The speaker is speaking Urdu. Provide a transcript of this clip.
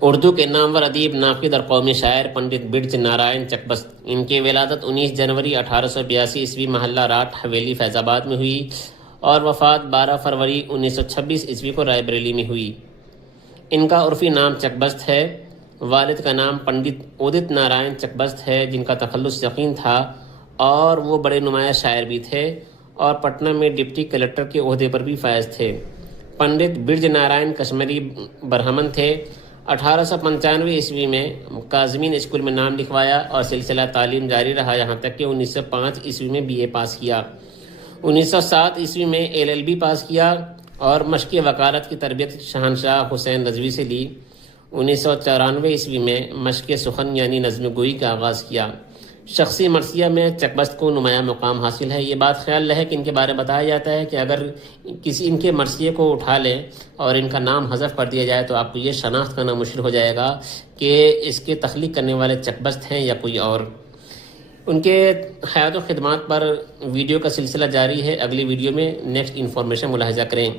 اردو کے نامور ادیب، ناقد اور قومی شاعر پنڈت برج نارائن چکبست، ان کی ولادت 19 جنوری 1882 عیسوی محلہ راٹھ حویلی فیض آباد میں ہوئی اور وفات 12 فروری 1926 عیسوی کو رائے بریلی میں ہوئی۔ ان کا عرفی نام چکبست ہے۔ والد کا نام پنڈت ادت نارائن چکبست ہے، جن کا تخلص یقین تھا اور وہ بڑے نمایاں شاعر بھی تھے اور پٹنہ میں ڈپٹی کلکٹر کے عہدے پر بھی فائز تھے۔ پنڈت برج نارائن کشمیری برہمن تھے۔ 1895 عیسوی میں کاظمین اسکول میں نام لکھوایا اور سلسلہ تعلیم جاری رہا، یہاں تک کہ 1905 عیسوی میں BA پاس کیا۔ 1907 عیسوی میں LLB پاس کیا اور مشق وکالت کی تربیت شہنشاہ حسین رضوی سے لی۔ 1994 عیسوی میں مشق سخن یعنی نظم گوئی کا آغاز کیا۔ شخصی مرثیہ میں چکبست کو نمایاں مقام حاصل ہے۔ یہ بات خیال رہے کہ ان کے بارے میں بتایا جاتا ہے کہ اگر کسی ان کے مرثیے کو اٹھا لیں اور ان کا نام حذف کر دیا جائے تو آپ کو یہ شناخت کرنا مشکل ہو جائے گا کہ اس کے تخلیق کرنے والے چکبست ہیں یا کوئی اور۔ ان کے حیات و خدمات پر ویڈیو کا سلسلہ جاری ہے۔ اگلی ویڈیو میں نیکسٹ انفارمیشن ملاحظہ کریں۔